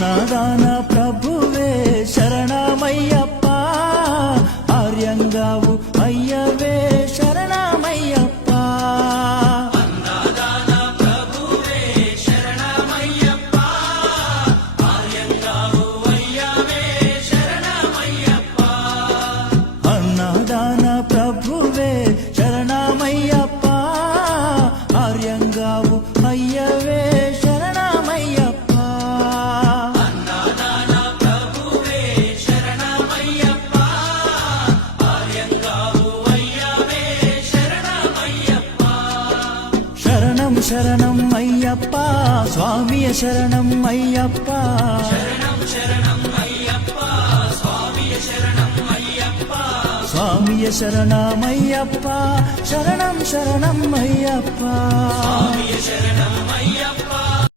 అన్నదాన ప్రభువే శరణమయ్యప్ప, ఆర్యంగావు అయ్యవే శరణమయ్యప్ప. అన్నదాన ప్రభువే శరణమయ్యప్ప, ఆర్యంగావు అయ్యవే శరణమయ్యప్ప. అన్నదాన ప్రభువే శరణమయ్యప్ప, ఆర్యంగావు అయ్యవే శరణమయ్యప్ప. అన్నదాన ప్రభువే శరణమయ్యప్ప, ఆర్యంగావు అయ్యవే శరణమయ్యప్ప. శరణం శరణం అయ్యప్ప, స్వామియ శరణం అయ్యప్ప. శరణం శరణం అయ్యప్ప, స్వామియ శరణం అయ్యప్ప. స్వామియ శరణమయ్యప్ప, శరణం శరణం అయ్యప్ప. స్వామియ శరణం అయ్యప్ప.